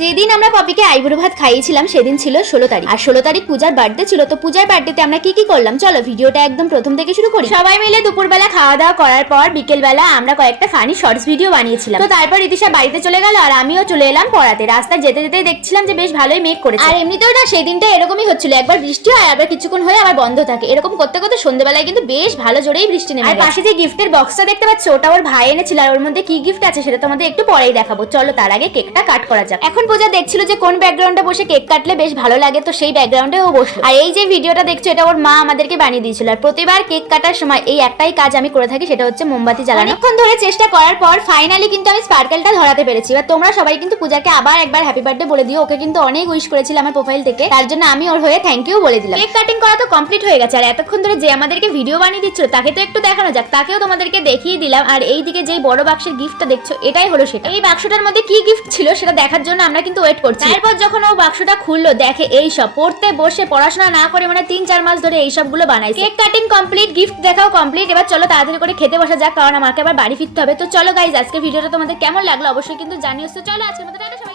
যেদিন আমরা পপিকে আইবুড়ো ভাত খাইয়েছিলাম সেদিন ছিল 16 তারিখ, আর 16 তারিখ পূজার বার্থডে ছিল। তো পূজার বার্থডেতে আমরা কি কি করলাম চলো ভিডিওটা একদম প্রথম থেকে শুরু করি। সবাই মিলে দুপুরবেলা খাওয়া দাওয়া করার পর বিকেলবেলা আমরা কয়েকটা ফানি শর্টস ভিডিও বানিয়েছিলাম। তো তারপর ইতিশা বাড়িতে চলে গেল আর আমিও চলে এলাম পড়াতে। রাস্তায় যেতে যেতে দেখছিলাম যে বেশ ভালোই মেঘ করেছে, আর এমনিতেও না সেই দিনটা এরকমই হচ্ছিল, একবার বৃষ্টি হয় আবার কিছুক্ষণ হয়ে আবার বন্ধ থাকে, এরকম করতে করতে সন্ধ্যেবেলায় কিন্তু বেশ ভালো জোরেই বৃষ্টি নেমে। আর পাশে যে গিফটের বক্সটা দেখতে পাচ্ছ ওটা ওর ভাই এনেছিল, আর ওর মধ্যে কি গিফট আছে সেটা তোমাদের একটু পরেই দেখাবো। চলো তার আগে কেকটা কাট করা যাক। এখন পূজা দেখছিল যে কোন ব্যাকগ্রাউন্ডে বসে কেক কাটলে বেশ ভালো লাগে, তো সেই ব্যাকগ্রাউন্ডে ও বসলো। আর এই যে ভিডিওটা দেখছো এটা ওর মা আমাদেরকে বানিয়ে দিয়েছিল। আর প্রতিবার কেক কাটার সময় এই একটাই কাজ আমি করে থাকি, সেটা হচ্ছে মোমবাতি জ্বালানো। অনেকক্ষণ ধরে চেষ্টা করার পর ফাইনালি কিন্তু আমি স্পার্কেলটা ধরাতে পেরেছি। এবার তোমরা সবাই কিন্তু পূজাকে আবার একবার হ্যাপি বার্থডে বলে দিও, ওকে কিন্তু অনেক উইশ করেছিল আমার প্রোফাইল থেকে, তার জন্য আমি ওর হয়ে থ্যাংক ইউ বলে দিলাম। কেক কাটিং করা তো কমপ্লিট হয়ে গেছে, আর এতক্ষণ ধরে যে আমাদেরকে ভিডিও বানিয়ে দিচ্ছিল তাকে তো একটু দেখানো যাক, তাকেও তোমাদেরকে দেখিয়ে দিলাম। আর এইদিকে যেই বড় বাক্সের গিফটটা দেখছো এটাই হলো সেটা। এই বাক্সটার মধ্যে কি গিফট ছিল সেটা দেখার জন্য আমরা কিন্তু ওয়েট করছি। তারপর যখন ও বাক্সটা খুললো দেখে এই সব পড়তে বসে পড়াশোনা না করে মানে 3-4 মাস ধরে এই সবগুলো বানাইছে। কেক কাটিং কমপ্লিট, গিফট দেখাও কমপ্লিট। এবার চলো তাড়াতাড়ি করে খেতে বসা যাক, কারণ আমাকে আবার বাড়ি ফিরতে হবে। তো চলো গাইজ আজকের ভিডিওটা তোমাদের কেমন লাগলো অবশ্যই কিন্তু জানিও। চলো আজকের মতো টাটা সবাই।